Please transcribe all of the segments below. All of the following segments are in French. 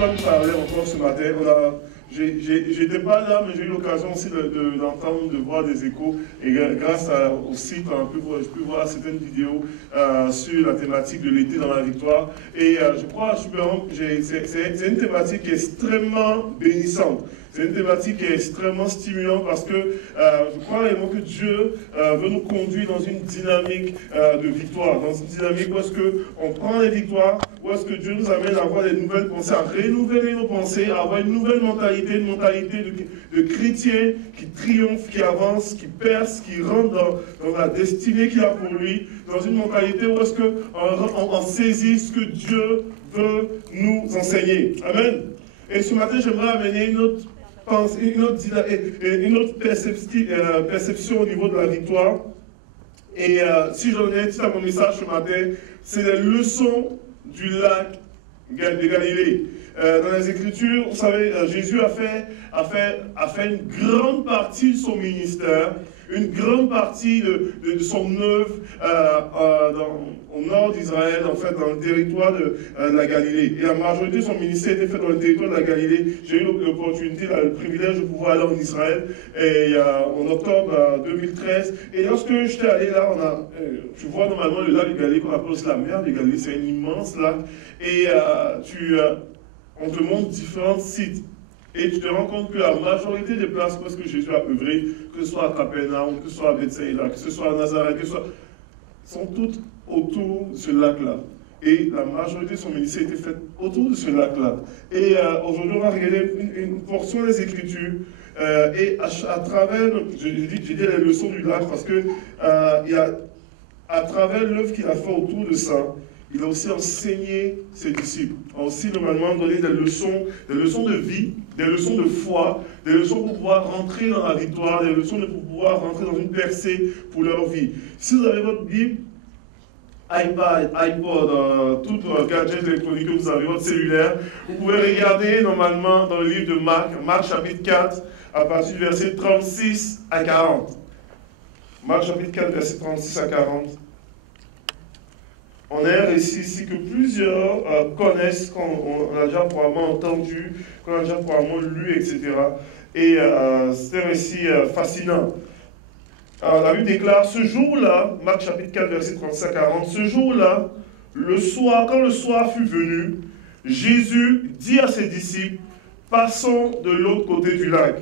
va nous parler encore ce matin. J'étais pas là, mais j'ai eu l'occasion aussi d'entendre, de voir des échos. Et grâce au site, je peux voir certaines vidéos sur la thématique de l'été dans la victoire. Et je crois, c'est une thématique qui est extrêmement bénissante. C'est une thématique qui est extrêmement stimulante parce que je crois réellement que Dieu veut nous conduire dans une dynamique de victoire, dans une dynamique où est-ce qu'on prend les victoires, où est-ce que Dieu nous amène à avoir des nouvelles pensées, à renouveler nos pensées, à avoir une nouvelle mentalité, une mentalité de chrétien qui triomphe, qui avance, qui perce, qui rentre dans la destinée qu'il a pour lui, dans une mentalité où est-ce qu'on saisit ce que Dieu veut nous enseigner. Amen. Et ce matin, j'aimerais amener une autre perception au niveau de la victoire. Et si j'en ai dit à mon message ce matin, c'est les leçons du lac de Galilée. Dans les Écritures, vous savez, Jésus a fait une grande partie de son ministère, une grande partie de son œuvre au nord d'Israël, en fait, dans le territoire de la Galilée. Et la majorité de son ministère était fait dans le territoire de la Galilée. J'ai eu l'opportunité, le privilège de pouvoir aller en Israël en octobre 2013. Et lorsque j'étais allé là, tu vois normalement le lac de Galilée qu'on appelle aussi la mer de Galilée. C'est un immense lac. Et on te montre différents sites. Et tu te rends compte que la majorité des places où est-ce que Jésus a œuvré, que ce soit à Capernaum, que ce soit à Bethsaïda, que ce soit à Nazareth, sont toutes autour de ce lac-là. Et la majorité de son ministère était faite autour de ce lac-là. Et aujourd'hui, on va regarder une portion des Écritures. Et à travers, j'ai dit les leçons du lac, parce que à travers l'œuvre qu'il a fait autour de ça, il a aussi enseigné ses disciples, a aussi normalement donné des leçons de vie, des leçons de foi, des leçons pour pouvoir rentrer dans la victoire, des leçons pour pouvoir rentrer dans une percée pour leur vie. Si vous avez votre Bible, iPad, iPod, tout gadget électronique que vous avez, votre cellulaire, vous pouvez regarder normalement dans le livre de Marc, Marc chapitre 4, à partir du verset 36 à 40. Marc chapitre 4, verset 36 à 40. On a un récit ici que plusieurs connaissent, qu'on a déjà probablement entendu, qu'on a déjà probablement lu, etc. Et c'est un récit fascinant. Alors, la Bible déclare, ce jour-là, Marc chapitre 4, verset 36 à 40, ce jour-là, quand le soir fut venu, Jésus dit à ses disciples, passons de l'autre côté du lac.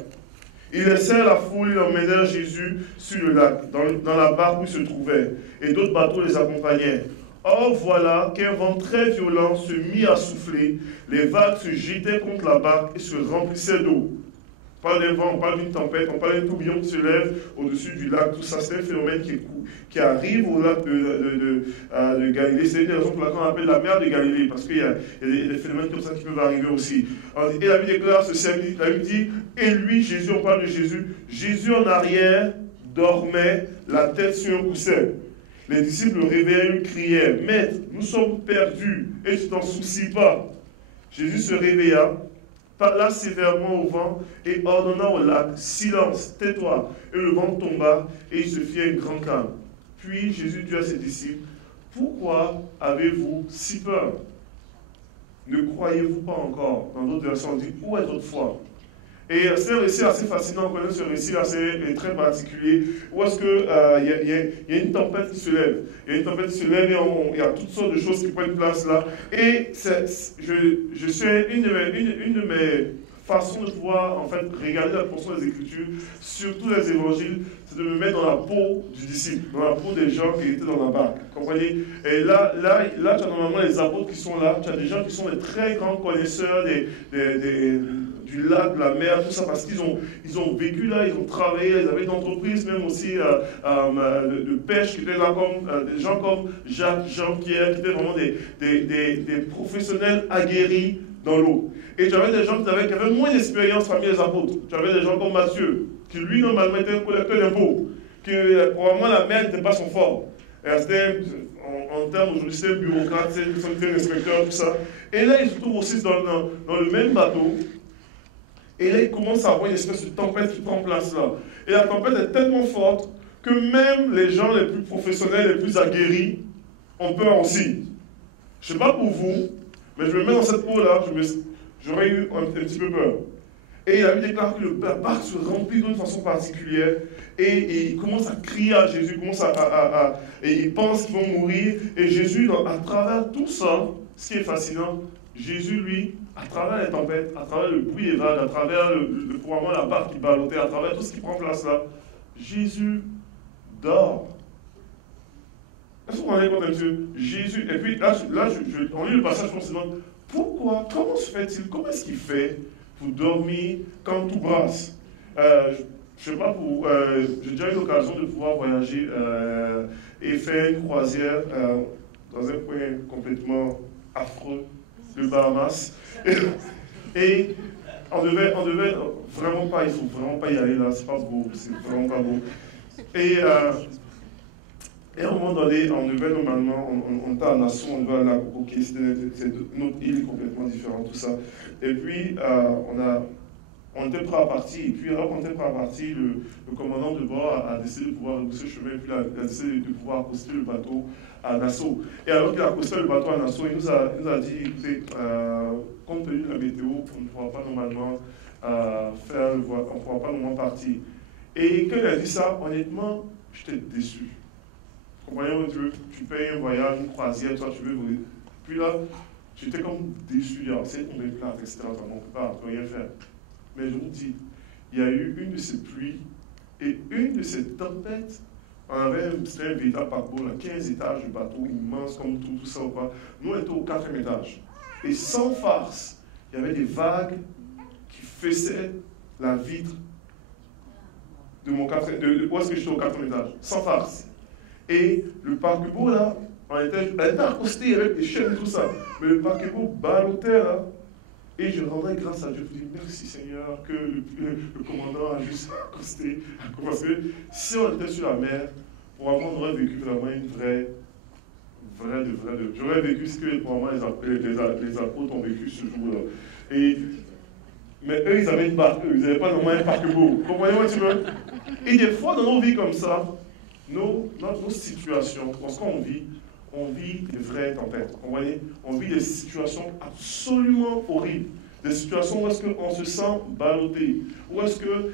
Ils laissèrent la foule, ils emmenèrent Jésus sur le lac, dans la barque où il se trouvait, et d'autres bateaux les accompagnaient. Or voilà qu'un vent très violent se mit à souffler, les vagues se jetaient contre la barque et se remplissaient d'eau. On parle d'un vent, on parle d'une tempête, on parle d'un tourbillon qui se lève au-dessus du lac, tout ça, c'est un phénomène qui arrive au lac de Galilée. C'est une des raisons pour laquelle on appelle la mer de Galilée, parce qu'il y a des phénomènes comme ça qui peuvent arriver aussi. Et la Bible déclare ceci, la Bible dit, et lui, Jésus, on parle de Jésus, Jésus en arrière dormait, la tête sur un coussin. Les disciples le réveillaient, lui criaient, « Maître, nous sommes perdus, et tu t'en soucies pas. » Jésus se réveilla, parla sévèrement au vent, et ordonna au lac, « Silence, tais-toi. » Et le vent tomba, et il se fit un grand calme. Puis Jésus dit à ses disciples, « Pourquoi avez-vous si peur? Ne croyez-vous pas encore ?» Dans d'autres versions, on dit, « Où est votre foi ?» Et c'est un récit assez fascinant, on connaît ce récit assez très particulier, où est-ce qu'il y a une tempête qui se lève. Il y a une tempête qui se lève et il y a toutes sortes de choses qui prennent place là. Et je suis une de mes façons de pouvoir en fait regarder la portion des Écritures, surtout les évangiles, c'est de me mettre dans la peau du disciple, dans la peau des gens qui étaient dans la barque. Comprenez? Et là, tu as normalement les apôtres qui sont là, tu as des gens qui sont des très grands connaisseurs du lac, de la mer, tout ça, parce qu'ils ont vécu là, ils ont travaillé, ils avaient une entreprise même aussi de pêche, qui étaient là comme des gens comme Jacques, Jean-Pierre, qui étaient vraiment des professionnels aguerris dans l'eau. Et tu avais des gens qui avaient moins d'expérience parmi les apôtres. Tu avais des gens comme Matthieu, qui lui normalement était un collecteur d'impôts, que probablement la mer n'était pas son fort. En termes aujourd'hui, c'est un bureaucrate, c'est un inspecteur, tout ça. Et là, ils se trouvent aussi dans le même bateau. Et là, il commence à avoir une espèce de tempête qui prend place là. Et la tempête est tellement forte que même les gens les plus professionnels, les plus aguerris, ont peur aussi. Je ne sais pas pour vous, mais je me mets dans cette peau-là, j'aurais eu un petit peu peur. Et la Bible déclare que le barque se remplit d'une façon particulière et il commence à crier à Jésus, et il pense qu'ils vont mourir. Et Jésus, à travers tout ça, ce qui est fascinant, Jésus, lui, à travers les tempêtes, à travers le bruit des vagues, à travers probablement la barque qui ballottait, à travers tout ce qui prend place là, Jésus dort. Est-ce que vous vous rendez compte un peu? Jésus, et puis là, on lit le passage, on se demande, pourquoi, comment se fait-il, comment est-ce qu'il fait pour dormir quand tout brasse? Je ne sais pas, j'ai déjà eu l'occasion de pouvoir voyager et faire une croisière dans un coin complètement affreux, le Bahamas. Et on devait vraiment pas, il ne faut vraiment pas y aller là, c'est pas beau, c'est vraiment pas beau. Et à un moment donné, on devait normalement, on était à Nassau, on devait aller à Kokoki, c'est une autre île complètement différente, tout ça. Et puis, on était prêt à partir, et puis alors qu'on était prêt à partir, le commandant de bord a décidé de pouvoir repousser le chemin, et puis il a décidé de pouvoir accoster le bateau à Nassau. Et alors qu'il a accosté le bateau à Nassau, il nous a dit, écoutez, compte tenu de la météo, on ne pourra pas normalement faire le voyage, on ne pourra pas normalement partir. Et quand il a dit ça, honnêtement, j'étais déçu. Comprenez, tu payes un voyage, une croisière, toi tu veux voler. Puis là, j'étais comme déçu, c'est qu'on est plat, etc. On ne peut rien faire. Mais je vous dis, il y a eu une de ces pluies et une de ces tempêtes. C'était un véritable paquebot, 15 étages de bateau, immense comme tout ça ou pas. Nous, on était au 4e étage. Et sans farce, il y avait des vagues qui fessaient la vitre de mon 4e, où est-ce que j'étais au 4e étage. Sans farce. Et le paquebot, là, elle était accostée avec des chaînes et tout ça. Mais le paquebot ballottait, là. Et je rendais grâce à Dieu. Je dis merci Seigneur que le commandant a juste accosté. Parce que si on était sur la mer, probablement on aurait vécu vraiment une vraie. J'aurais vécu ce que probablement les apôtres ont vécu ce jour-là. Mais eux, ils avaient une barque, ils n'avaient pas normalement un paquebot. Comprenez-moi un petit peu? Et des fois, dans nos vies comme ça, nos situations, lorsqu'on vit, on vit des vraies tempêtes. Vous voyez, on vit des situations absolument horribles. Des situations où est-ce qu'on se sent ballotté. Où est-ce que,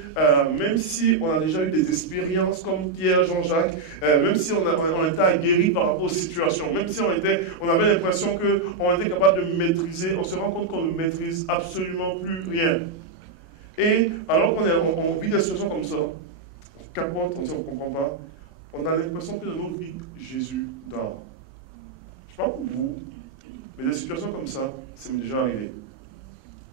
même si on a déjà eu des expériences comme Pierre, Jean-Jacques, même si on était aguerri par rapport aux situations, même si on avait l'impression qu'on était capable de maîtriser, on se rend compte qu'on ne maîtrise absolument plus rien. Et alors qu'on vit des situations comme ça, qu'importe, on ne comprend pas, on a l'impression que dans nos vies, Jésus dort. Je ne sais pas pour vous, mais des situations comme ça, ça m'est déjà arrivé.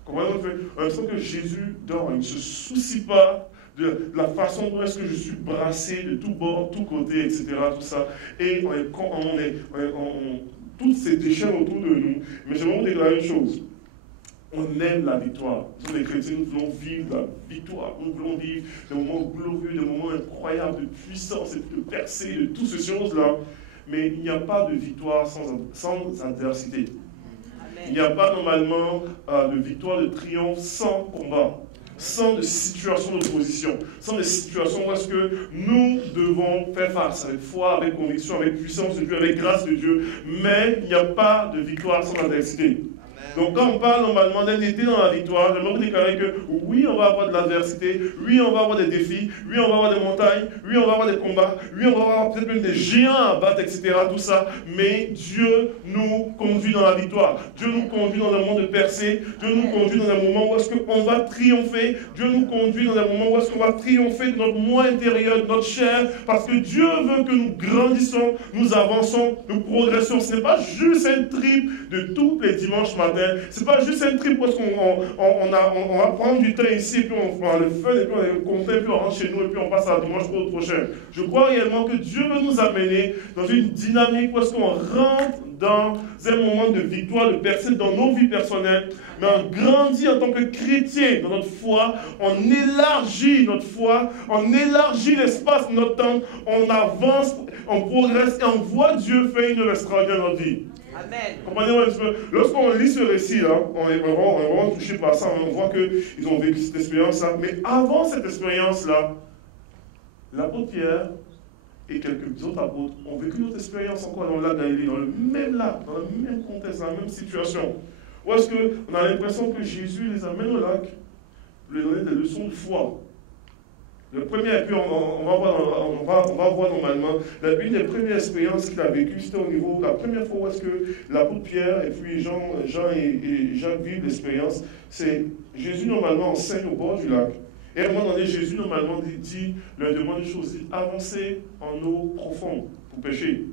Comment on fait? On a l'impression que Jésus dort, il ne se soucie pas de la façon dont est-ce que je suis brassé de tous bords, tous côtés, etc. Tout ça. Et toutes ces déchets autour de nous. Mais j'aimerais vous déclarer une chose. On aime la victoire. Nous sommes des chrétiens, nous voulons vivre la victoire. Nous voulons vivre des moments glorieux, des moments incroyables de puissance et de percée, de toutes ces choses-là. Mais il n'y a pas de victoire sans adversité. Amen. Il n'y a pas normalement de victoire, de triomphe sans combat, sans de situation d'opposition, sans des situations où est-ce que nous devons faire face avec foi, avec conviction, avec puissance de Dieu, avec grâce de Dieu. Mais il n'y a pas de victoire sans adversité. Donc quand on parle normalement d'un été dans la victoire, j'aimerais vous déclarer que oui, on va avoir de l'adversité, oui, on va avoir des défis, oui, on va avoir des montagnes, oui, on va avoir des combats, oui, on va avoir peut-être même des géants à battre, etc., tout ça, mais Dieu nous conduit dans la victoire. Dieu nous conduit dans un moment de percée, Dieu nous conduit dans un moment où est-ce qu'on va triompher, Dieu nous conduit dans un moment où est-ce qu'on va triompher de notre moi intérieur, de notre chair, parce que Dieu veut que nous grandissons, nous avançons, nous progressions. Ce n'est pas juste un trip de tous les dimanches matins. C'est pas juste un trip parce qu'on va prendre du temps ici, et puis on fera le fun, et puis on est content, et puis on rentre chez nous, et puis on passe à dimanche pour le prochain. Je crois réellement que Dieu veut nous amener dans une dynamique où est-ce qu'on rentre dans un moment de victoire, de percée dans nos vies personnelles, mais on grandit en tant que chrétien dans notre foi, on élargit notre foi, on élargit l'espace de notre temps, on avance, on progresse, et on voit Dieu faire une œuvre extraordinaire dans notre vie. Comprenez-moi un petit peu. Lorsqu'on lit ce récit-là, on est vraiment touché par ça, on voit qu'ils ont vécu cette expérience-là. Mais avant cette expérience-là, l'apôtre Pierre et quelques autres apôtres ont vécu notre expérience encore dans le lac Galilée, dans le même lac, dans le même contexte, dans la même situation, Ou est-ce qu'on a l'impression que Jésus les amène au lac pour leur donner des leçons de foi? Le premier, et puis on va voir normalement, une des premières expériences qu'il a vécues, c'était au niveau, la première fois où est-ce que l'apôtre Pierre et puis Jean et Jacques vivent l'expérience, c'est Jésus normalement enseigne au bord du lac. Et à un moment donné, Jésus normalement leur demande une chose, dit avancez en eau profonde pour pêcher.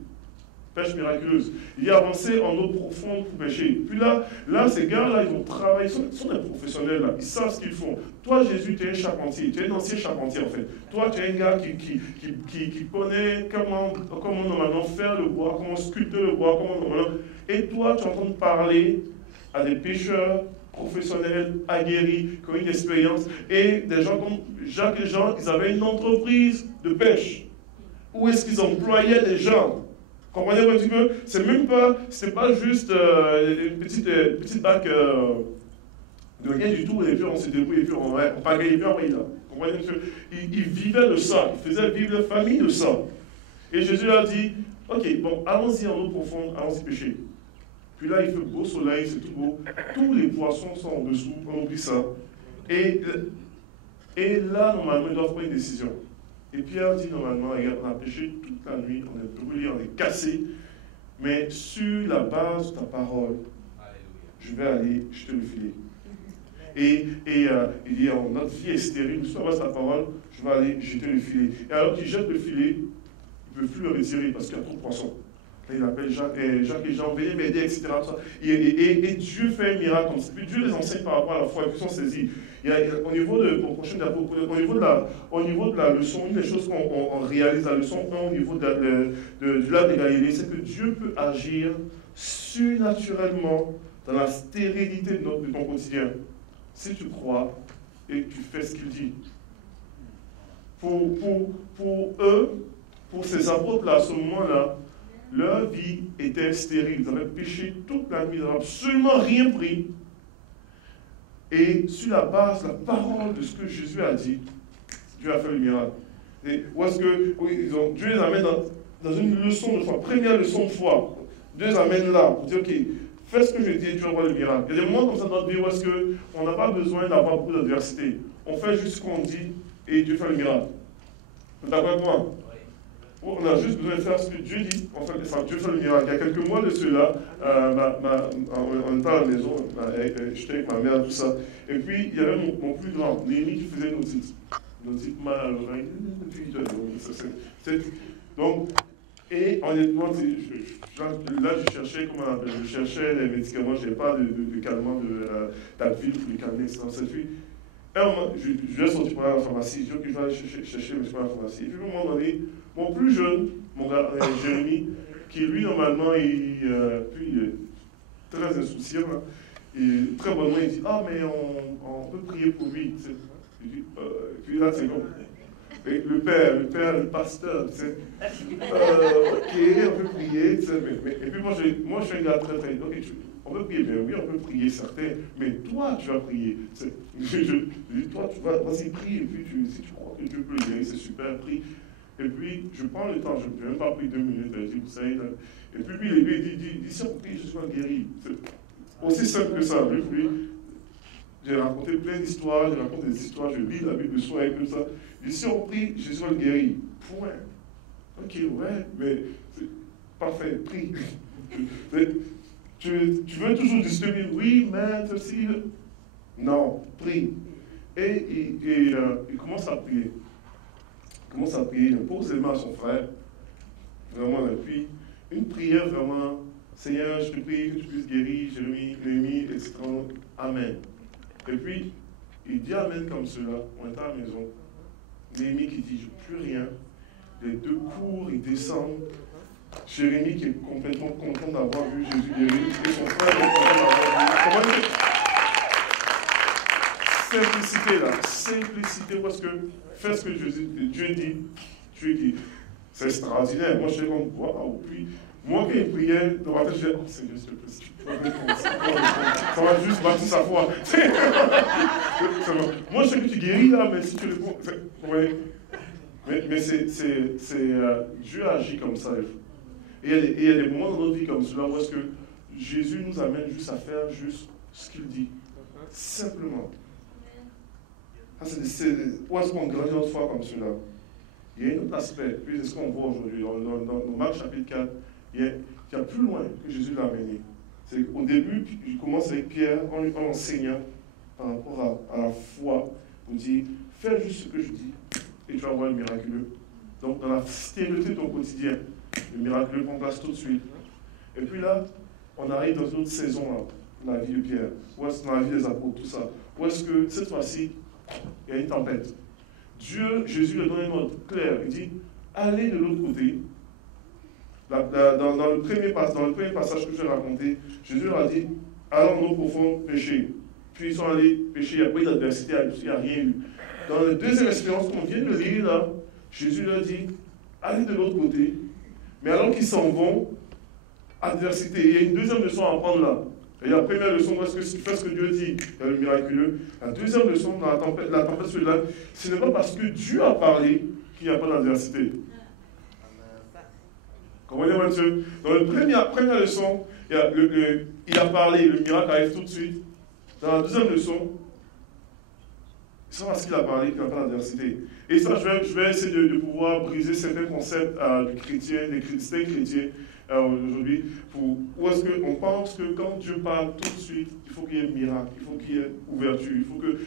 Pêche miraculeuse. Il dit avancer en eau profonde pour pêcher. Puis là ces gars-là, ils ont travaillé, ils sont des professionnels, là. Ils savent ce qu'ils font. Toi, Jésus, tu es un charpentier, tu es un ancien charpentier en fait. Toi, tu es un gars qui connaît comment normalement faire le bois, comment sculpter le bois, et toi, tu es en train de parler à des pêcheurs professionnels, aguerris, qui ont une expérience, et des gens comme Jacques et Jean, ils avaient une entreprise de pêche. Où est-ce qu'ils employaient des gens? Comprenez un petit peu? C'est pas juste une petite bac de rien du tout, et puis on se débrouille, et puis on pagaille, et puis on là. Comprenez un petit peu? Ils vivaient de ça, ils faisaient vivre leur famille de ça. Et Jésus leur dit, ok, bon, allons-y en eau profonde, allons-y pêcher. Puis là, il fait beau soleil, c'est tout beau. Tous les poissons sont en dessous, on oublie ça. Et là, normalement, ils doivent prendre une décision. Et Pierre dit normalement, regarde, on a pêché toute la nuit, on est brûlé, on est cassé, mais sur la base de ta parole, je vais aller jeter le filet. Et il dit, notre vie est stérile, sur la base de ta parole, je vais aller jeter le filet. Et alors qu'il jette le filet, il ne peut plus le retirer parce qu'il y a trop de poissons. Là, il appelle Jacques et Jean, venez m'aider, etc. Et Dieu fait un miracle comme ça. Puis Dieu les enseigne par rapport à la foi, et puis ils sont saisis. Au niveau de la leçon, une des choses qu'on réalise, la leçon 1 au niveau du lac de Galilée, c'est que Dieu peut agir surnaturellement dans la stérilité de ton quotidien. Si tu crois et que tu fais ce qu'il dit. Pour eux, pour ces apôtres-là, à ce moment-là, leur vie était stérile. Ils avaient péché toute la nuit, ils n'avaient absolument rien pris. Et sur la base de la parole de ce que Jésus a dit, Dieu a fait le miracle. Et où est-ce que Dieu les amène dans une leçon de foi, première leçon de foi. Dieu les amène là pour dire, ok, fais ce que je dis et tu vas voir le miracle. Il y a des moments comme ça dans notre vie où est-ce qu'on n'a pas besoin d'avoir beaucoup d'adversité. On fait juste ce qu'on dit et Dieu fait le miracle. Vous êtes d'accord avec moi? On a juste besoin de faire ce que Dieu dit. En fait, Dieu fait le miracle. Il y a quelques mois de cela, on était à la maison, j'étais avec ma mère, tout ça. Et puis, il y avait mon plus grand, Némi, qui faisait une audite. Une audite mal à l'oreille. Donc, et honnêtement, là, je cherchais, comment on appelle, je cherchais les médicaments, je n'avais pas de calmant, d'Advil pour les calmer, etc. Je vais sortir pour aller à la pharmacie, je dis que je vais aller chercher le médicament à la pharmacie. Et puis, à un moment donné, mon plus jeune, mon gars, Jérémy, qui lui, normalement, il est très insouciant, hein, et très bonnement, il dit, ah, mais on peut prier pour lui. Puis là, c'est comme, et le père, le pasteur, tu sais, ok, on peut prier, tu sais, et puis moi, je suis un gars très, très, ok, on peut prier, mais oui, on peut prier, certains, mais toi, tu vas prier. Je dis, toi, tu vas, vas-y, prie, et puis si tu crois que Dieu peut le guérir, c'est super, prie. Et puis, je prends le temps, je n'ai même pas pris 2 minutes, je dis, vous savez, et puis lui, il dit, si on prie, je sois guéri. C'est aussi simple que ça. Puis, j'ai raconté plein d'histoires, je raconte des histoires, je lis la Bible le soir et comme ça. Il dit, si on prie, Jésus va le guérir. Point. Ok, ouais, mais parfait, prie. Tu veux toujours discuter, oui, mais ceci. Non, prie. Et il commence à prier. Il commence à prier, il pose les mains à son frère. Vraiment, et puis, une prière vraiment, Seigneur, je te prie que tu puisses guérir Jérémie, etc. Amen. Et puis, il dit Amen comme cela, on est à la maison. Néhémie qui dit, je ne peux plus rien. Les 2 cours, ils descendent. Jérémie qui est complètement content d'avoir vu Jésus guérir. Et son frère est content d'avoir vu. Simplicité là, simplicité, parce que fais ce que Dieu dit, tu dis. C'est extraordinaire. Moi, je suis comme, waouh. Puis, moi, quand il priait, dans ma tête, je disais, oh Seigneur, s'il te plaît, ça va juste battre sa foi. Moi, je sais que tu guéris là, mais si tu réponds. Ouais. Mais Dieu agit comme ça. Et il y a des moments dans notre vie comme cela où est-ce que Jésus nous amène juste à faire juste ce qu'il dit. Simplement. Où est-ce qu'on grandit notre foi comme cela? Il y a un autre aspect, puis c'est ce qu'on voit aujourd'hui. Dans Marc chapitre 4, il y a plus loin que Jésus l'a amené. Au début, il commence avec Pierre en enseignant par rapport à la foi. On dit, fais juste ce que je dis et tu vas voir le miraculeux. Donc, dans la stérilité de ton quotidien, le miraculeux prend place tout de suite. Et puis là, on arrive dans une autre saison, là, la vie de Pierre, dans la vie des apôtres, tout ça. Où est-ce que, cette fois-ci, il y a une tempête. Jésus lui donne un ordre clair. Il dit, allez de l'autre côté. Dans le premier passage que je vais raconter, Jésus leur a dit, allons dans nos profonds péchés. Puis ils sont allés pécher, il n'y a pas eu d'adversité, il n'y a rien eu. Dans la deuxième expérience qu'on vient de lire là, Jésus leur dit, allez de l'autre côté. Mais alors qu'ils s'en vont, adversité. Il y a une deuxième leçon à apprendre là. Et la première leçon, est-ce que tu fais ce que Dieu dit? Il y a le miraculeux. La deuxième leçon, dans la tempête celui-là, ce n'est pas parce que Dieu a parlé qu'il n'y a pas d'adversité. Comprenez-moi, monsieur? Dans la première leçon, il a parlé, le miracle arrive tout de suite. Dans la deuxième leçon, c'est parce qu'il a parlé qu'il n'y a pas d'adversité. Et ça, je vais essayer de pouvoir briser certains concepts des chrétiens aujourd'hui, où est-ce qu'on pense que quand Dieu parle tout de suite, il faut qu'il y ait un miracle, il faut qu'il y ait ouverture, il faut que...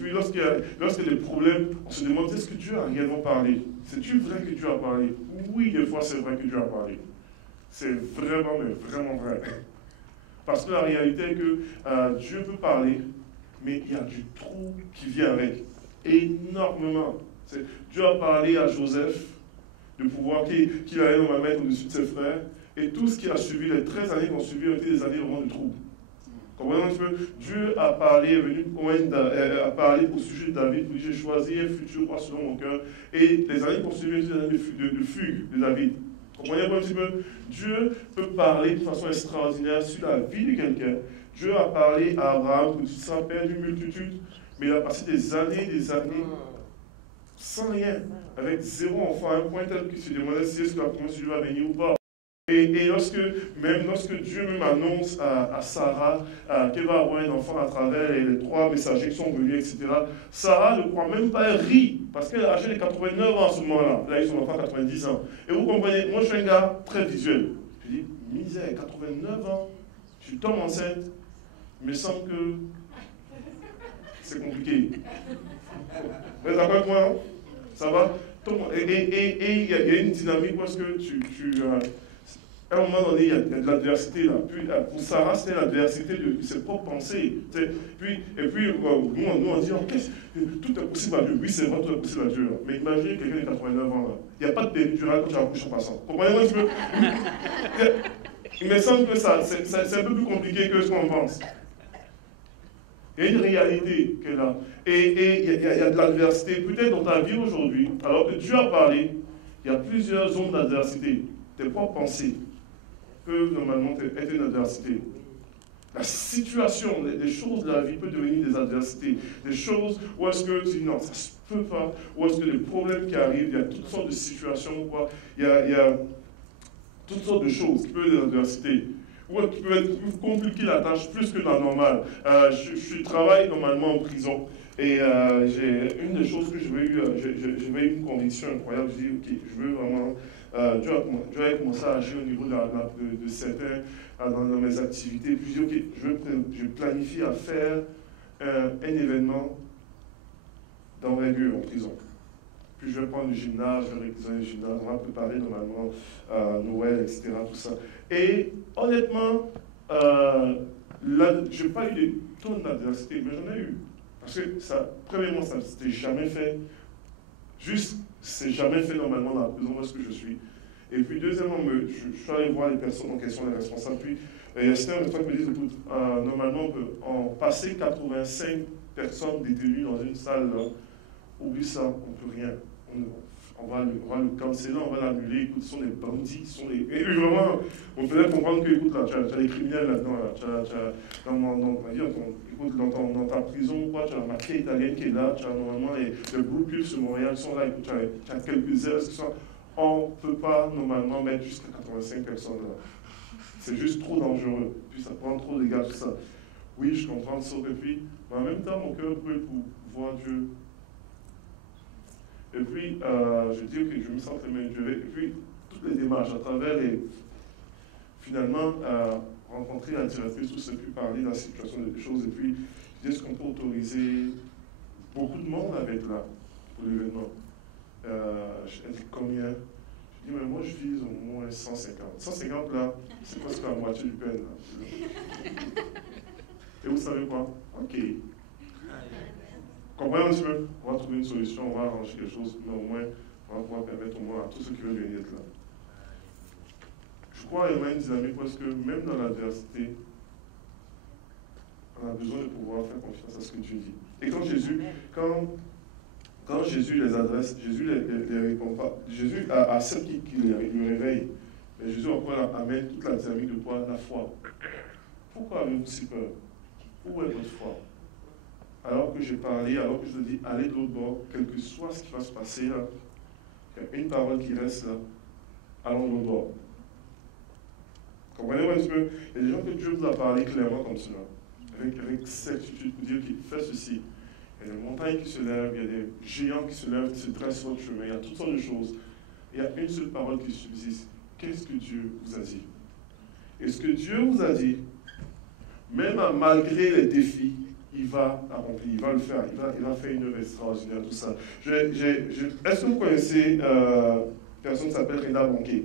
puis lorsqu'il y a des problèmes, on se demande, est-ce que Dieu a réellement parlé? C'est-tu vrai que Dieu a parlé? Oui, des fois c'est vrai que Dieu a parlé. C'est vraiment, mais vraiment vrai. Parce que la réalité est que Dieu peut parler, mais il y a du trou qui vient avec. Énormément. Dieu a parlé à Joseph de pouvoir qu'il allait normalement mettre au-dessus de ses frères. Et tout ce qui a suivi, les 13 années qui ont suivi, ont été des années vraiment de trouble. Comprenez un petit peu? Dieu a parlé, est venu a parlé au sujet de David, pour dire j'ai choisi un futur roi selon mon cœur. Et les années qui ont suivi, étaient des années de fugue de David. Comprenez un petit peu? Dieu peut parler de façon extraordinaire sur la vie de quelqu'un. Dieu a parlé à Abraham, pour dire ça père d'une multitude, mais il a passé des années sans rien, avec 0 enfant, à un point tel qu'il se demandait si est-ce que la promesse de Dieu va venir ou pas. Et lorsque Dieu même annonce à Sarah qu'elle va avoir un enfant à travers les 3 messagers qui sont venus, etc., Sarah ne croit même pas, elle rit, parce qu'elle a âgé de 89 ans à ce moment-là. Elle a eu son enfant à 90 ans. Et vous comprenez, moi je suis un gars très visuel. Je dis, misère, 89 ans, je tombe enceinte, il me semble que c'est compliqué. Vous êtes d'accord avec moi, hein? Ça va? Et il y a une dynamique parce que à un moment donné, il y a de l'adversité là. Puis, pour Sarah, c'était l'adversité de ses propres pensées. Nous, on dit, tout est possible à Dieu. Oui, c'est vrai, tout est possible à Dieu. Là. Mais imaginez quelqu'un de 89 ans là. Il n'y a pas de péridurale quand tu accouches en passant. Comprenez-moi un petit peu? Il me semble que c'est un peu plus compliqué que ce qu'on pense. Il y a une réalité qu'elle a. Et il y a de l'adversité. Peut-être dans ta vie aujourd'hui, alors que Dieu a parlé, il y a plusieurs zones d'adversité. Tes propres pensées peuvent normalement être une adversité. La situation, les choses de la vie peuvent devenir des adversités. Des choses où est-ce que tu dis non, ça ne se peut pas. Où est-ce que les problèmes qui arrivent, il y a toutes sortes de situations, quoi. Il y a toutes sortes de choses qui peuvent être des adversités. Ou qui peuvent compliquer la tâche plus que la normale. Je travaille normalement en prison. Et une des choses que j'avais eu une conviction incroyable. Je dis, ok, je veux vraiment... Dieu a commencé à agir au niveau de certains dans mes activités. Puis je dis, ok, je planifie à faire un événement d'envergure en prison. Puis je vais prendre le gymnase, je vais réviser le gymnase, on va préparer normalement Noël, etc. Tout ça. Et honnêtement, je n'ai pas eu des tonnes d'adversité, mais j'en ai eu. Parce que premièrement, ça ne s'était jamais fait. C'est jamais fait normalement dans la prison où est-ce que je suis. Et puis deuxièmement, je suis allé voir les personnes en question, les responsables. Puis il y a certains qui me disent, écoute, normalement on peut en passer 85 personnes détenues dans une salle, là, oublie ça, on ne peut rien. On va le canceller, on va l'annuler, écoute, ce sont des bandits, Et vraiment, on faisait comprendre que, écoute, là, tu as des criminels là-dedans, là, écoute, dans ta prison, quoi, tu as la mafia italienne qui est là, tu as normalement les Blue Cliffs de Montréal qui sont là, écoute, tu as quelques ailes qui sont... On ne peut pas normalement mettre jusqu'à 85 personnes là. C'est juste trop dangereux, puis ça prend trop de gars, tout ça. oui, je comprends ça, et puis, mais en même temps, mon cœur brûle pour voir Dieu. Et puis, je dis que je me sens très bien, et puis, toutes les démarches, à travers les, finalement, rencontrer la directrice, tout ça, puis parler de la situation des choses, et puis, je dis, est-ce qu'on peut autoriser beaucoup de monde à être là pour l'événement? Elle dit combien? Je dis, mais moi je vise au moins 150. 150 là, c'est presque la moitié du peine. Et vous savez quoi? Ok. Comprenez un petit peu? On va trouver une solution, on va arranger quelque chose, mais au moins, on va pouvoir permettre au moins à tous ceux qui veulent venir être là. Je crois qu'il y a une dynamique parce que même dans l'adversité, on a besoin de pouvoir faire confiance à ce que Dieu dit. Et quand Jésus les adresse, Jésus les répond pas. Jésus accepte qu'il le réveille. Mais Jésus encore amène toute la dynamique de quoi? La foi. Pourquoi avez-vous si peur? Où est votre foi? Alors que j'ai parlé, alors que je te dis, allez de l'autre bord, quel que soit ce qui va se passer là, il y a une parole qui reste là, allons de l'autre bord. Comprenez-vous un petit peu? Il y a des gens que Dieu vous a parlé clairement comme cela, avec certitude pour dire qu'il fait ceci. Il y a des montagnes qui se lèvent, il y a des géants qui se lèvent, qui se dressent sur votre chemin, il y a toutes sortes de choses. Il y a une seule parole qui subsiste. Qu'est-ce que Dieu vous a dit? Et ce que Dieu vous a dit, même malgré les défis, il va accomplir, il va le faire, il va faire une œuvre extraordinaire, tout ça. Est-ce que vous connaissez une personne qui s'appelle Reinhard Bonnke?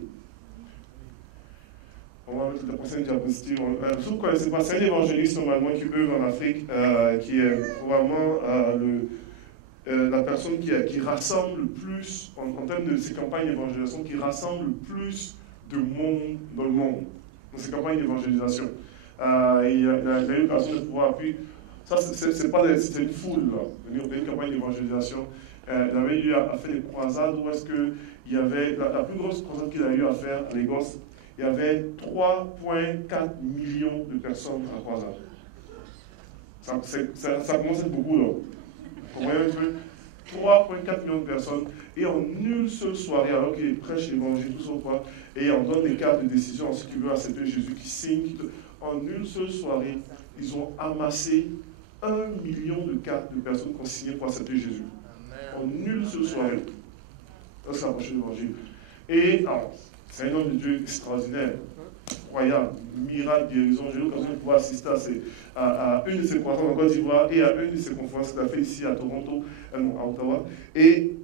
On va mettre la prochaine diapositive. Vous ne connaissez pas, c'est un évangéliste normalement qui œuvre en Afrique, qui est probablement la personne qui rassemble le plus, en termes de ses campagnes d'évangélisation, qui rassemble le plus de monde dans le monde, dans ses campagnes d'évangélisation. Il a eu l'occasion de pouvoir, puis ça c'est une foule, là, une campagne d'évangélisation. Il avait eu à faire des croisades où est-ce qu'il y avait, la plus grosse croisade qu'il a eu à faire à Lagos, il y avait 3,4 millions de personnes à la croisade. Ça commence à être beaucoup, là. Vous voyez un petit peu? 3,4 millions de personnes, et en une seule soirée, alors qu'il prêche l'évangile, tout ça, quoi, et on donne des cartes de décision à ceux qui veulent accepter Jésus, qui signent, en une seule soirée, ils ont amassé 1 million de cartes de personnes qui ont signé pour accepter Jésus. En une seule soirée. Ça, c'est la prochaine évangile. Et, alors, c'est un homme de Dieu extraordinaire, incroyable, miracle, guérison. J'ai eu l'occasion de pouvoir assister à une de ses croisances en Côte d'Ivoire et à une de ses conférences qu'il a fait ici à Toronto, à Ottawa. Et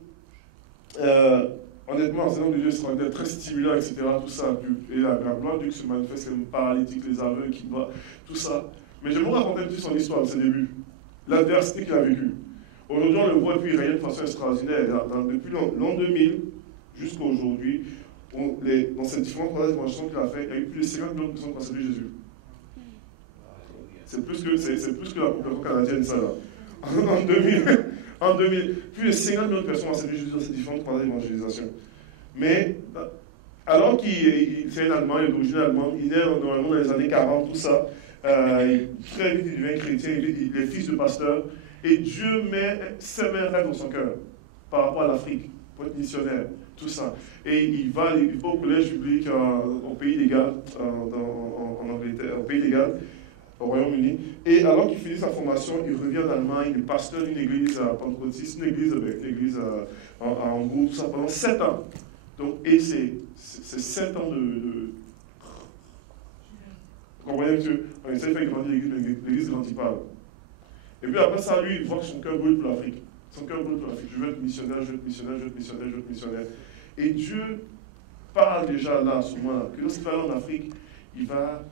honnêtement, c'est un homme de Dieu extraordinaire, très stimulant, etc. Tout ça. Et la gloire de Dieu qui se manifeste, les paralytiques, les aveugles qui voient, tout ça. Mais je vais vous raconter plus son histoire de ses débuts, l'adversité qu'il a vécue. Aujourd'hui, on le voit et puis il rayonne de façon extraordinaire. Depuis l'an 2000 jusqu'à aujourd'hui, dans ces différentes croisances qu'il a fait, il y a eu plus de 50 millions de personnes qui ont accepté Jésus. C'est plus que la population canadienne, ça, là. En 2000, plus de 50 millions de personnes ont accepté Jésus dans ces différentes croisances d'évangélisation. Mais, alors qu'il c'est un Allemand, il est d'origine allemande, il est normalement dans les années 40, tout ça, très vite il devient chrétien, il est fils de pasteur, et Dieu ses mains dans son cœur par rapport à l'Afrique, pour être missionnaire, tout ça. Et il va au collège biblique au Pays des Galles, en Angleterre, au Pays des Galles, au Royaume-Uni. Et alors qu'il finit sa formation, il revient en Allemagne, il est pasteur d'une église pentecôtiste, une église à Hambourg, tout ça, pendant 7 ans. Donc, et c'est 7 ans de vous comprenez, monsieur? On essaie de faire grandir l'église ne grandit pas. Et puis après ça, lui, il voit que son cœur brûle pour l'Afrique. Son cœur brûle pour l'Afrique. Je veux être missionnaire, je veux être missionnaire, je veux être missionnaire, je veux être missionnaire. Et Dieu parle déjà là, à ce moment-là, que lorsqu'il va aller en Afrique, il va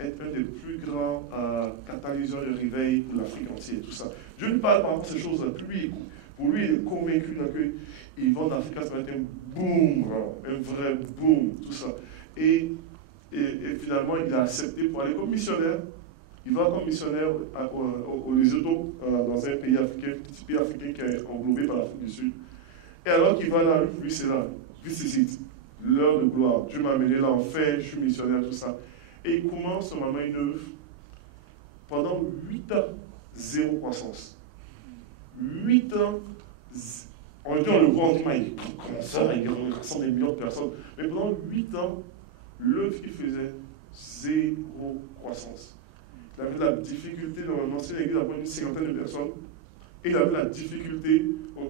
être un des plus grands catalyseurs de réveil pour l'Afrique entière, tout ça. Dieu lui parle par rapport à ces choses-là. Pour lui, il est convaincu qu'il va en Afrique, ça va être un boom, un vrai boom, tout ça. Et finalement, il a accepté pour aller comme missionnaire. Il va comme missionnaire au Lesotho, dans un pays africain, petit pays africain qui est englobé par l'Afrique du Sud. Et alors qu'il va là, lui c'est là, lui c'est l'heure de gloire. Dieu m'a amené là, enfin, je suis missionnaire, tout ça. Et il commence normalement une œuvre. Pendant 8 ans, zéro croissance. 8 ans, on le voit, on dit, comment ça, il rassemble des millions de personnes. Mais pendant 8 ans, l'œuvre qu'il faisait, zéro croissance. il avait de la difficulté, normalement, c'est une église d'à peu près une cinquantaine de personnes, et il avait la difficulté, on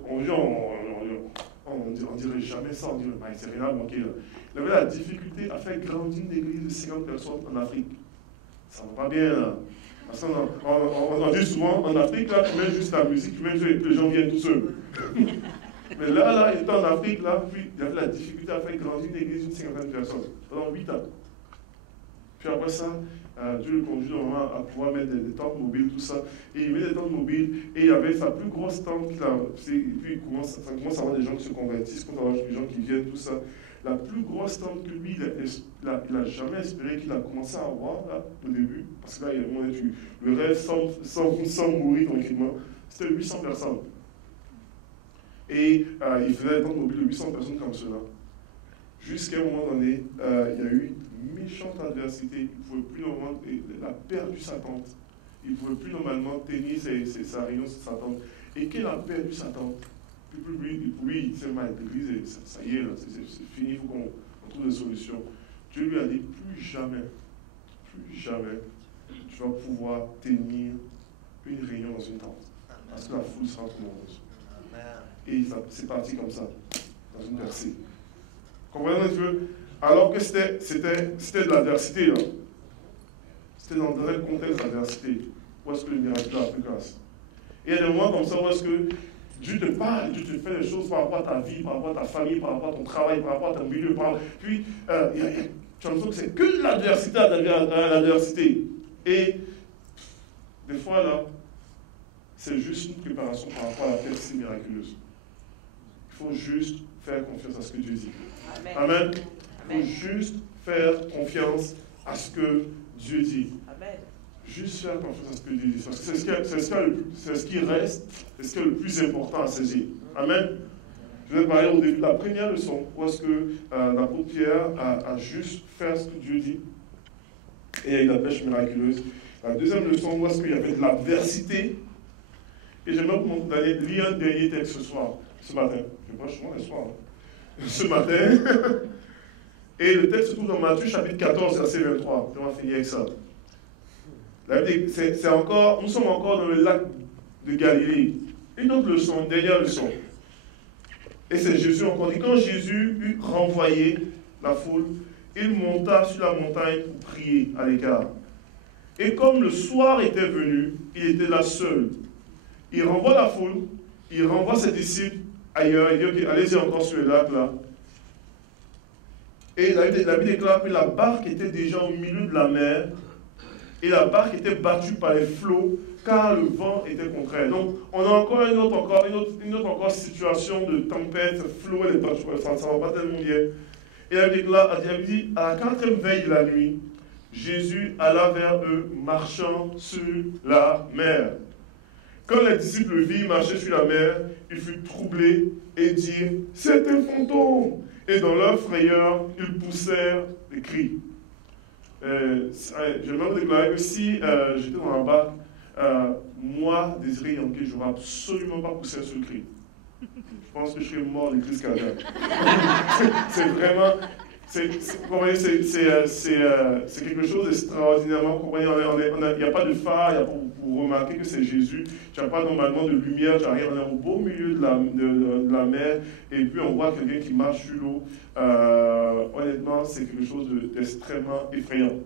dirait jamais ça, on dirait, c'est rien à manquer là. Il avait la difficulté à faire grandir une église de 50 personnes en Afrique. Ça ne va pas bien là. Parce qu'on dit souvent, en Afrique, là, tu mets juste la musique, tu mets juste que les gens viennent tout seuls. Mais là, il était en Afrique, là, puis il avait la difficulté à faire grandir une église d'une cinquantaine de personnes pendant 8 ans. Puis après ça, Dieu le conduit normalement à pouvoir mettre des tentes mobiles, tout ça. Et il met des tentes mobiles, et il avait sa plus grosse tente, et puis il commence à avoir des gens qui se convertissent, quand des gens qui viennent, tout ça. La plus grosse tente que lui, il n'a jamais espéré qu'il a commencé à avoir là, au début, parce que là, le rêve sans mourir tranquillement, c'était 800 personnes. Et il faisait des tentes mobiles de 800 personnes comme cela. Jusqu'à un moment donné, il y a eu une méchante adversité. Il ne pouvait plus normalement, il a perdu sa tente. Il ne pouvait plus normalement tenir sa réunion sur sa tente. Et qu'il a perdu sa tente, lui, il s'est mal l'église, ça y est, c'est fini, il faut qu'on trouve des solutions. Dieu lui a dit, plus jamais, tu vas pouvoir tenir une réunion dans une tente. Parce que la foule sera trop nombreuse. Et c'est parti comme ça, dans une percée. Comprenez un peu? Alors que c'était de l'adversité, là. C'était dans un contexte d'adversité. Où est-ce que le miracle a pris grâce? Et il y a des moments comme ça où est-ce que Dieu te parle, Dieu te fait des choses par rapport à ta vie, par rapport à ta famille, par rapport à ton travail, par rapport à ton milieu. Puis, tu as l'impression que c'est que l'adversité à l'adversité. Et des fois, là, c'est juste une préparation par rapport à la percée miraculeuse. Il faut juste faire confiance à ce que Dieu dit. Amen. Il faut juste faire confiance à ce que Dieu dit. Amen. Juste faire confiance à ce que Dieu dit. Parce que c'est ce qui reste, c'est ce qui est le plus important à saisir. Amen. Je vais parler au début de la première leçon, où est-ce que l'apôtre Pierre a juste fait ce que Dieu dit. Et il y a eu la pêche miraculeuse. La deuxième leçon, où est-ce qu'il y avait de l'adversité. Et j'aimerais vous lire un dernier texte ce matin. Je ne sais pas souvent le soir. Ce matin. Et le texte se trouve dans Matthieu chapitre 14, verset 23. On va finir avec ça. Nous sommes encore dans le lac de Galilée. Une autre leçon, une dernière leçon. Et c'est Jésus encore dit. Quand Jésus eut renvoyé la foule, il monta sur la montagne pour prier à l'écart. Et comme le soir était venu, il était là seul. Il renvoie la foule, il renvoie ses disciples ailleurs, il dit ok, allez-y encore sur le lac là. Et la Bible déclare que la barque était déjà au milieu de la mer, et la barque était battue par les flots, car le vent était contraire. Donc, on a encore une autre situation de tempête, flot, et ça ne va pas tellement bien. Et la Bible dit, à la 4e veille de la nuit, Jésus alla vers eux, marchant sur la mer. Quand les disciples le virent marcher sur la mer, ils furent troublés et dirent « C'est un fantôme !» Et dans leur frayeur, ils poussèrent des cris. Je vais même déclarer que si j'étais dans la barque, moi, Désiré Yankee, je n'aurais absolument pas poussé un seul cri. Je pense que je serais mort de crise cardiaque. C'est vraiment... C'est quelque chose d'extraordinairement. Il n'y a pas de phare pour remarquer que c'est Jésus. Tu n'as pas normalement de lumière. Tu arrives, on est au beau milieu de la mer. Et puis on voit quelqu'un qui marche sur l'eau. Honnêtement, c'est quelque chose d'extrêmement effrayant.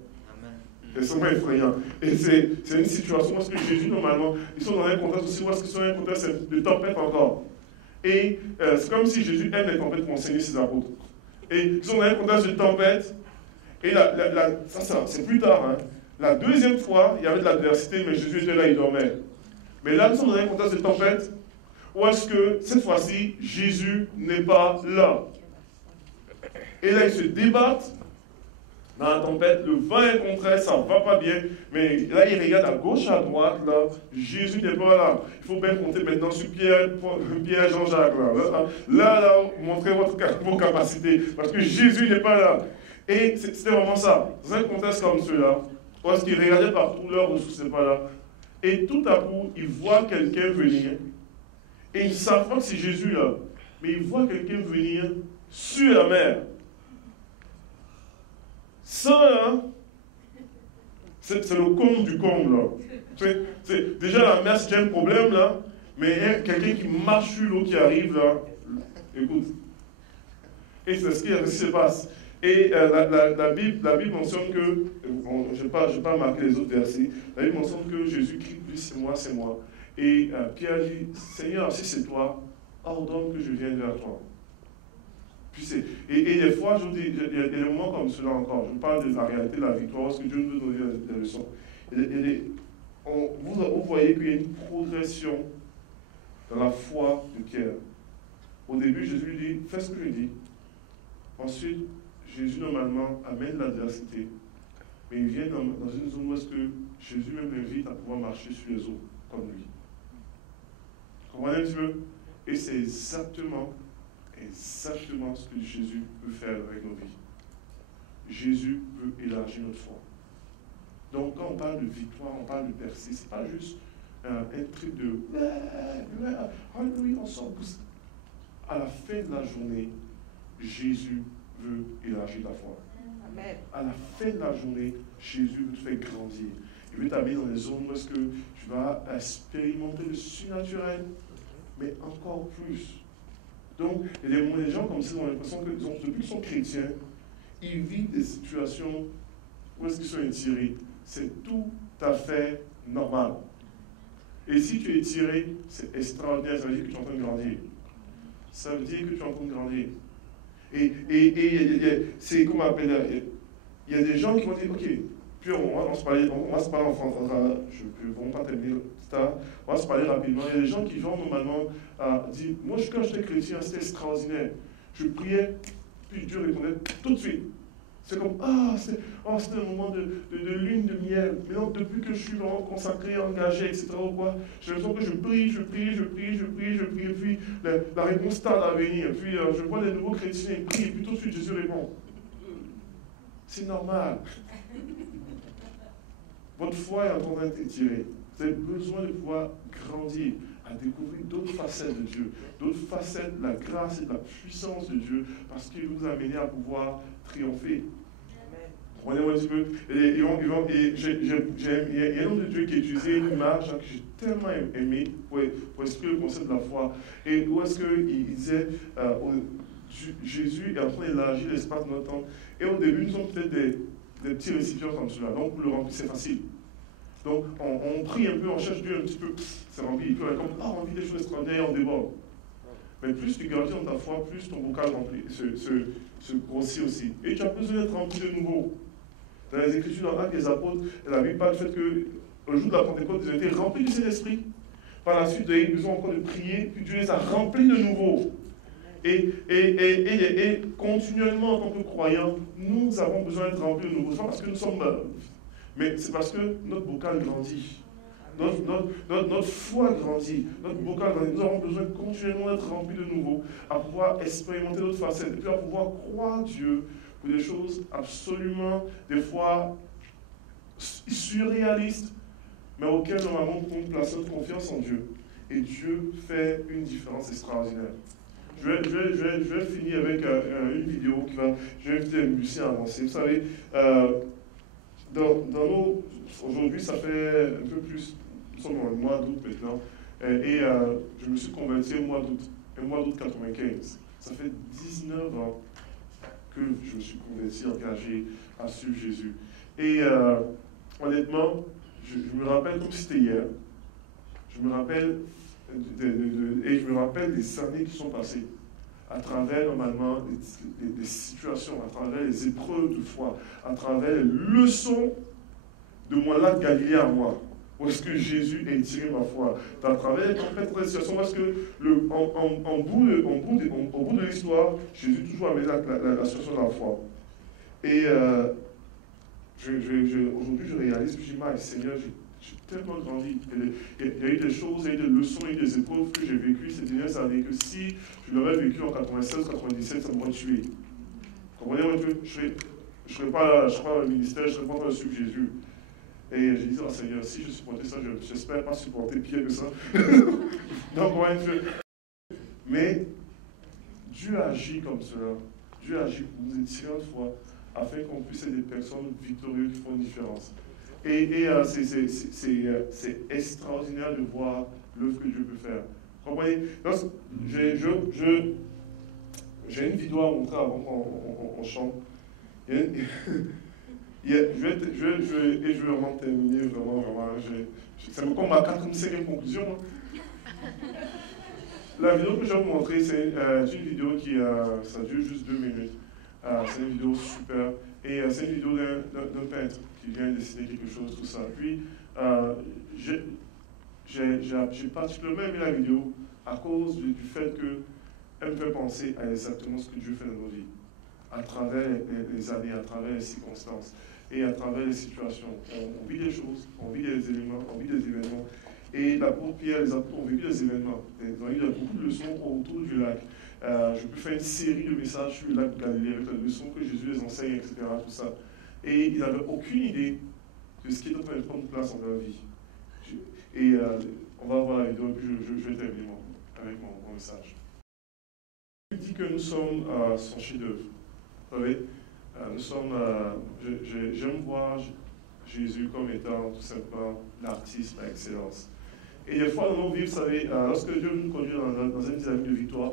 Extrêmement effrayant. Et c'est une situation parce que Jésus, normalement, ils sont dans un contexte aussi. Où est-ce qu'ils sont dans un contexte de tempête encore? Et c'est comme si Jésus aime les tempêtes pour enseigner ses apôtres. Et ils sont dans un contexte de tempête. Et ça c'est plus tard. Hein. La deuxième fois, il y avait de l'adversité, mais Jésus était là, il dormait. Mais là, nous sommes dans un contexte de tempête, où est-ce que, cette fois-ci, Jésus n'est pas là. Et là, ils se débattent dans la tempête, le vent est contraire, ça ne va pas bien. Mais là, ils regardent à gauche, à droite, là, Jésus n'est pas là. Il faut bien compter maintenant sur Pierre Jean-Jacques, là, montrez vos capacités, parce que Jésus n'est pas là. Et c'était vraiment ça. Dans un contexte comme celui-là, où est-ce qu'ils regardaient partout, leur ressource n'est pas là. Et tout à coup, ils voient quelqu'un venir. Et ils ne savent pas que c'est Jésus là. Mais ils voient quelqu'un venir sur la mer. Ça, là, C'est le comble du comble, là. Déjà, la mer, c'est déjà un problème, là. Mais quelqu'un qui marche sur l'eau qui arrive, là, écoute. Et c'est ce qui se passe. Et la Bible mentionne que, bon, je ne vais pas marquer les autres versets, la Bible mentionne que Jésus crie, lui, c'est moi, c'est moi. Et Pierre dit, Seigneur, si c'est toi, ordonne que je vienne vers toi. Et des fois, je vous dis, il y a des moments comme cela encore. Je parle de la réalité de la victoire, parce que Dieu nous donne des leçons. Vous voyez qu'il y a une progression dans la foi de Pierre. Au début, Jésus lui dit, fais ce que je dis. Ensuite, Jésus, normalement, amène l'adversité. Mais il vient dans une zone où est-ce que Jésus même l'invite à pouvoir marcher sur les eaux, comme lui. Vous comprenez un petit peu? Et c'est exactement ce que Jésus peut faire avec nos vies. Jésus peut élargir notre foi. Donc, quand on parle de victoire, on parle de percée, ce n'est pas juste un truc de oui, on s'en pousse. À la fin de la journée, Jésus veut élargir ta foi. Amen. À la fin de la journée, Jésus veut te faire grandir. Il veut t'amener dans des zones où est-ce que tu vas expérimenter le surnaturel, mais encore plus. Donc, il y a des gens comme ça ont l'impression que depuis qu'ils sont chrétiens, ils vivent des situations où est-ce qu'ils sont étirés. C'est tout à fait normal. Et si tu es tiré, c'est extraordinaire, ça veut dire que tu es en train de grandir. Ça veut dire que tu es en train de grandir. Et c'est comment on appelle, il y a des gens qui vont dire, ok, puis on va se parler en français, je ne vais pas terminer ça, on va se parler rapidement. Il y a des gens qui vont normalement dire, moi quand j'étais chrétien, c'était extraordinaire. Je priais, puis Dieu répondait tout de suite. C'est comme, c'était un moment de lune de miel. Mais non, depuis que je suis vraiment consacré, engagé, etc., j'ai l'impression que je prie, et puis la réponse tarde à venir. Puis je vois les nouveaux chrétiens, ils prient, et puis tout de suite Jésus répond. C'est normal. Votre foi est en train d'être tirée. Vous avez besoin de pouvoir grandir, à découvrir d'autres facettes de Dieu, d'autres facettes de la grâce et de la puissance de Dieu, parce qu'il vous a amené à pouvoir triompher. Comprenez-moi un petit peu. Il y a un homme de Dieu qui a utilisé une image que j'ai tellement aimé pour expliquer le concept de la foi. Et où est-ce qu'il disait, Jésus est en train d'élargir l'espace de notre temps. Et au début, nous sommes peut-être des petits récipients comme cela. Donc, pour le remplir, c'est facile. Donc, on prie un peu, on cherche Dieu un petit peu, c'est rempli. Et puis, on vit des choses extraordinaires, on déborde. Mais plus tu grandis dans ta foi, plus ton vocal se grossit aussi. Et tu as besoin d'être rempli de nouveau. Dans les Écritures, dans Actes des Apôtres, la Bible parle du fait que le jour de la Pentecôte, ils ont été remplis du Saint-Esprit. Par la suite, ils avaient besoin encore de prier, puis Dieu les a remplis de nouveau. Et continuellement, en tant que croyants, nous avons besoin d'être remplis de nouveau. Ce n'est pas parce que nous sommes mais c'est parce que notre vocal grandit. Notre foi grandit, notre vocal grandit. Nous avons besoin continuellement d'être remplis de nouveau, à pouvoir expérimenter d'autres facettes, et puis à pouvoir croire Dieu pour des choses absolument, des fois, surréalistes, mais auxquelles normalement on place notre confiance en Dieu. Et Dieu fait une différence extraordinaire. Je vais finir avec une vidéo qui va. Je vais inviter les musiciens à avancer. Vous savez, aujourd'hui, ça fait un peu plus. Nous sommes dans le mois d'août maintenant. Et je me suis converti au mois d'août 95. Ça fait 19 ans que je me suis converti, engagé à suivre Jésus. Et honnêtement, je me rappelle comme si c'était hier. Je me rappelle et je me rappelle des années qui sont passées à travers normalement des situations, à travers les épreuves de foi, à travers les leçons de mon lac Galilée à moi, où est-ce que Jésus a étiré ma foi, à travers les situations, parce que au bout de l'histoire, Jésus toujours amené la situation de la foi. Et aujourd'hui, je réalise que je dis, Seigneur, j'ai tellement grandi. Il y a eu des choses, il y a eu des leçons, il y a eu des épreuves que j'ai vécues ces dernières années, que si je l'aurais vécu en 96, 97, ça m'aurait tué. Comprenez-moi un peu? Je ne serais pas au ministère, je ne serais pas en train de suivre Jésus. Et j'ai dit, oh Seigneur, si je supportais ça, j'espère pas supporter pire que ça. Donc, mais Dieu agit comme cela. Dieu agit pour nous étirer notre foi, afin qu'on puisse être des personnes victorieuses qui font une différence. c'est extraordinaire de voir l'œuvre que Dieu peut faire. Vous comprenez? J'ai une vidéo à montrer avant qu'on chante. Je vais vraiment terminer, vraiment. C'est comme ma 4e conclusion. Hein. La vidéo que je vais vous montrer, c'est une vidéo ça dure juste 2 minutes. C'est une vidéo super. Et c'est une vidéo d'un peintre qui vient dessiner quelque chose, tout ça. Puis, j'ai particulièrement aimé la vidéo à cause du fait qu'elle me fait penser à exactement ce que Dieu fait dans nos vies, à travers les années, à travers les circonstances et à travers les situations. On vit des choses, on vit des éléments, on vit des événements. Et l'apôtre Pierre, les apôtres ont vécu des événements. Ils ont eu beaucoup de leçons autour du lac. Je peux faire une série de messages sur le lac de Galilée avec les leçons que Jésus les enseigne, etc. Tout ça. Et ils n'avaient aucune idée de ce qui est en train de prendre place dans leur vie. Et on va voir la vidéo et puis je vais terminer avec mon message. Il dit que nous sommes son chef-d'œuvre. Vous savez, j'aime voir Jésus comme étant tout simplement l'artiste par excellence. Et des fois dans nos vies, vous savez, lorsque Dieu nous conduit dans une dynamique de victoire,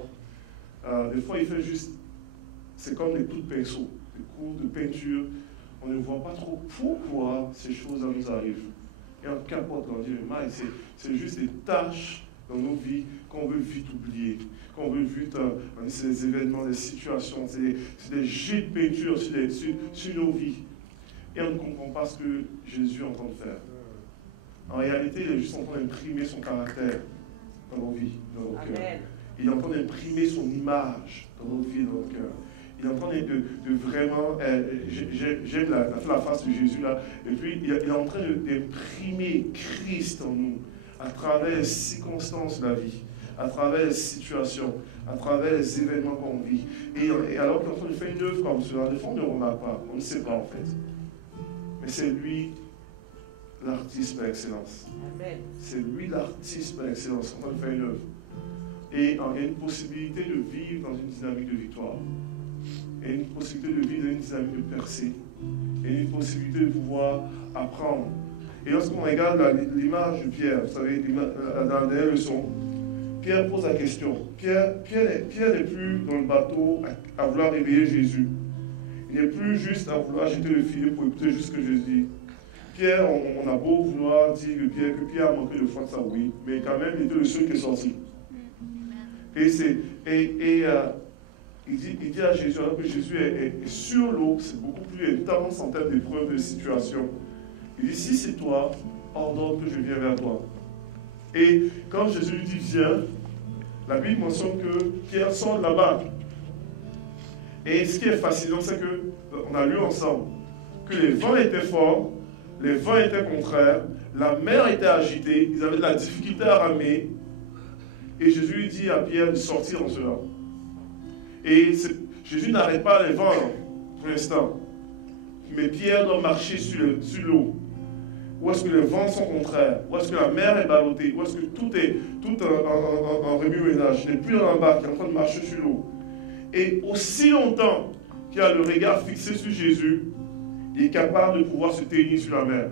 des fois il fait juste, c'est comme des coups de pinceau, des coups de peinture. On ne voit pas trop pourquoi ces choses-là nous arrivent. Et on capote, on dit, mais c'est juste des tâches dans nos vies qu'on veut vite oublier, qu'on veut vite, c'est des événements, des situations, c'est des jets de peinture sur nos vies. Et on ne comprend pas ce que Jésus est en train de faire. En réalité, il est juste en train d'imprimer son caractère dans nos vies, dans nos cœurs. Il est en train d'imprimer son image dans nos vies, dans nos cœurs. Il est en train de vraiment... J'aime la face de Jésus là. Et puis, il est en train d'imprimer Christ en nous, à travers les circonstances de la vie, à travers les situations, à travers les événements qu'on vit. Et alors qu'il est en train de faire une œuvre comme cela, des fois on ne remarque pas, on ne sait pas en fait. Mais c'est lui l'artiste par excellence. C'est lui l'artiste par excellence, en train de faire une œuvre. Et il y a une possibilité de vivre dans une dynamique de victoire. Il y a une possibilité de vivre dans une dynamique de percée. Il y a une possibilité de pouvoir apprendre. Et lorsqu'on regarde l'image de Pierre, vous savez, dans la dernière leçon, Pierre pose la question. Pierre n'est plus dans le bateau à vouloir réveiller Jésus. Il n'est plus juste à vouloir jeter le filet pour écouter juste ce que Jésus dit. Pierre, on a beau vouloir dire que Pierre a manqué de foi de ça, oui, mais quand même, il était le seul qui est sorti. Et il dit à Jésus, alors que Jésus est sur l'eau, c'est beaucoup plus intense en termes d'épreuves, de situation. Il dit, si c'est toi, ordonne que je vienne vers toi. Et quand Jésus lui dit, viens, la Bible mentionne que Pierre sort de là-bas. Et ce qui est fascinant, c'est qu'on a lu ensemble que les vents étaient forts, les vents étaient contraires, la mer était agitée, ils avaient de la difficulté à ramer. Et Jésus lui dit à Pierre de sortir en cela. Et Jésus n'arrête pas les vents pour l'instant. Mais Pierre doit marcher sur l'eau. Où est-ce que les vents sont contraires? Où est-ce que la mer est ballottée? Où est-ce que tout en remue-ménage? Il n'est plus dans la barque, il est en train de marcher sur l'eau. Et aussi longtemps qu'il a le regard fixé sur Jésus, il est capable de pouvoir se tenir sur la mer.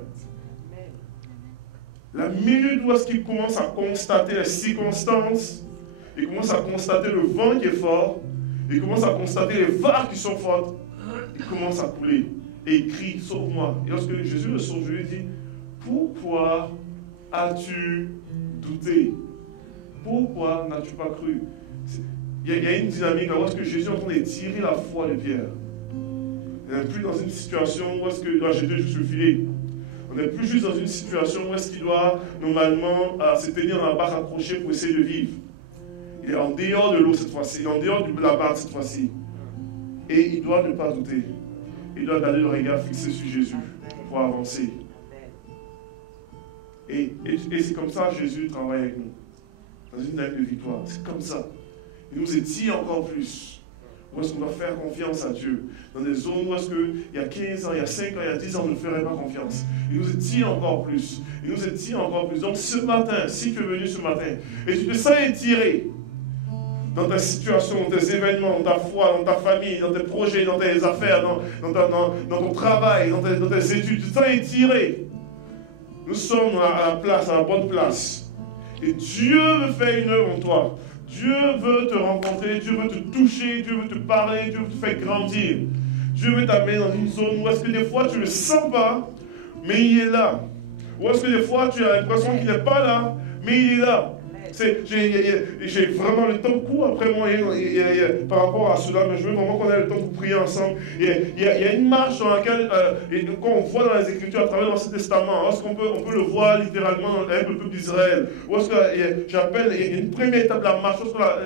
La minute où est-ce qu'il commence à constater les circonstances, il commence à constater le vent qui est fort, il commence à constater les vagues qui sont fortes, il commence à couler. Et il crie, sauve-moi. Et lorsque Jésus le sauve, je lui dis, pourquoi as-tu douté? Pourquoi n'as-tu pas cru? Il y a une dynamique là où est-ce que Jésus est en train de tirer la foi de Pierre. On n'est plus dans une situation où est-ce que doit jeter juste le filet. On n'est plus juste dans une situation où est-ce qu'il doit normalement se tenir dans la barre accrochée pour essayer de vivre. Il est en dehors de l'eau cette fois-ci, il est en dehors de la barre cette fois-ci. Et il doit ne pas douter. Il doit garder le regard fixé sur Jésus pour avancer. Et c'est comme ça que Jésus travaille avec nous. Dans une dynamique de victoire. C'est comme ça. Il nous étire encore plus. Où est-ce qu'on doit faire confiance à Dieu? Dans des zones où est-ce qu'il y a 15 ans, il y a 5 ans, il y a 10 ans, on ne ferait pas confiance. Il nous étire encore plus. Il nous étire encore plus. Donc ce matin, si tu es venu ce matin, et tu te sens étiré dans ta situation, dans tes événements, dans ta foi, dans ta famille, dans tes projets, dans tes affaires, dans ton travail, dans tes études, tu te sens étiré. Nous sommes à la place, à la bonne place. Et Dieu veut faire une œuvre en toi. Dieu veut te rencontrer, Dieu veut te toucher, Dieu veut te parler, Dieu veut te faire grandir. Dieu veut t'amener dans une zone où est-ce que des fois tu ne le sens pas, mais il est là. Ou est-ce que des fois tu as l'impression qu'il n'est pas là, mais il est là. J'ai vraiment le temps court après moi par rapport à cela, mais je veux vraiment qu'on ait le temps pour prier ensemble. Il y a une marche dans laquelle, quand on voit dans les Écritures, à travers l'Ancien Testament, est-ce qu'on peut le voir littéralement avec le peuple d'Israël? Ou est-ce que j'appelle une première étape de la marche,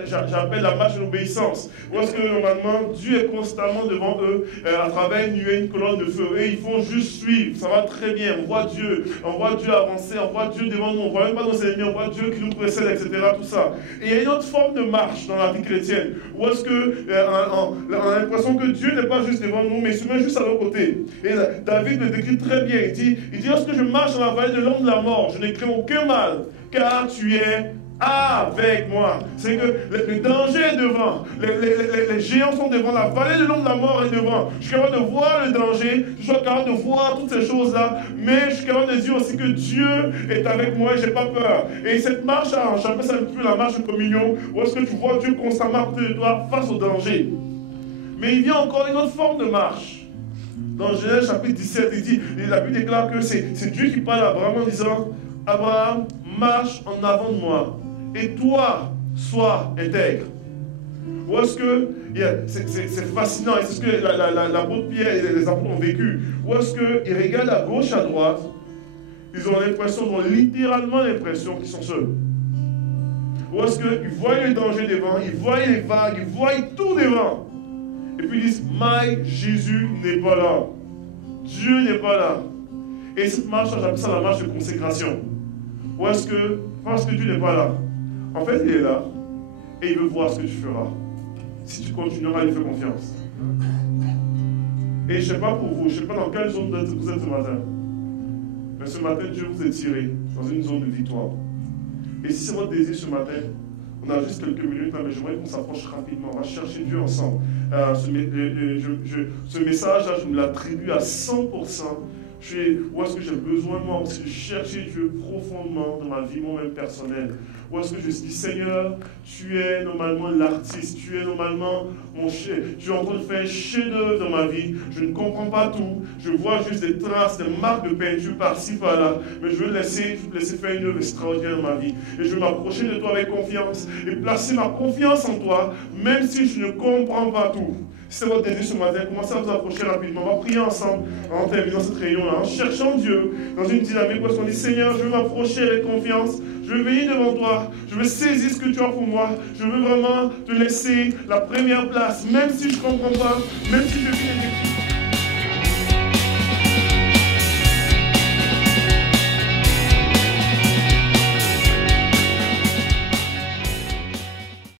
j'appelle la marche de l'obéissance? Ou est-ce que normalement Dieu est constamment devant eux, à travers une nuée, une colonne de feu, et ils font juste suivre, ça va très bien, on voit Dieu avancer, on voit Dieu devant nous, on ne voit même pas nos ennemis, on voit Dieu qui nous précède, etc. Tout ça. Et il y a une autre forme de marche dans la vie chrétienne, où est-ce que on a l'impression que Dieu n'est pas juste devant nous, mais il se met juste à l'autre côté. Et David le décrit très bien. Il dit lorsque je marche dans la vallée de l'ombre de la mort, je ne crains aucun mal, car tu es avec moi. C'est que le danger est devant. Les géants sont devant. La vallée de l'ombre de la mort est devant. Je suis capable de voir le danger. Je suis capable de voir toutes ces choses-là. Mais je suis capable de dire aussi que Dieu est avec moi et je n'ai pas peur. Et cette marche, j'appelle ça un peu la marche de communion, où est-ce que tu vois Dieu constamment à côté de toi face au danger. Mais il y a encore une autre forme de marche. Dans Genèse chapitre 17, la Bible déclare que c'est Dieu qui parle à Abraham en disant: Abraham, marche en avant de moi. Et toi, sois intègre. Ou est-ce que, c'est fascinant, et c'est ce que l'apôtre Pierre et les apôtres ont vécu. Ou est-ce qu'ils regardent à gauche, à droite, ils ont littéralement l'impression qu'ils sont seuls. Ou est-ce qu'ils voient les dangers devant, ils voient les vagues, ils voient tout devant. Et puis ils disent: mais Jésus n'est pas là. Dieu n'est pas là. Et cette marche, j'appelle ça la marche de consécration. Ou est-ce que, parce que Dieu n'est pas là, en fait, il est là et il veut voir ce que tu feras. Si tu continueras à lui faire confiance. Et je ne sais pas pour vous, je ne sais pas dans quelle zone vous êtes ce matin. Mais ce matin, Dieu vous a tiré dans une zone de victoire. Et si c'est votre désir ce matin, on a juste quelques minutes, mais j'aimerais qu'on s'approche rapidement. On va chercher Dieu ensemble. Ce message-là, je me l'attribue à 100%. Où est-ce que j'ai besoin, moi aussi, de chercher Dieu profondément dans ma vie, moi-même personnelle. Où est-ce que je dis: Seigneur, tu es normalement l'artiste, tu es normalement mon chef, tu es en train de faire un chef-d'œuvre dans ma vie. Je ne comprends pas tout, je vois juste des traces, des marques de peinture par-ci, par-là, mais je veux te laisser faire une œuvre extraordinaire dans ma vie. Et je veux m'approcher de toi avec confiance et placer ma confiance en toi, même si je ne comprends pas tout. Si c'est votre désir ce matin, commencez à vous approcher rapidement. On va prier ensemble en terminant cette réunion-là, en cherchant Dieu dans une dynamique où on dit: Seigneur, je veux m'approcher avec confiance, je veux venir devant toi, je veux saisir ce que tu as pour moi, je veux vraiment te laisser la première place, même si je ne comprends pas, même si je vis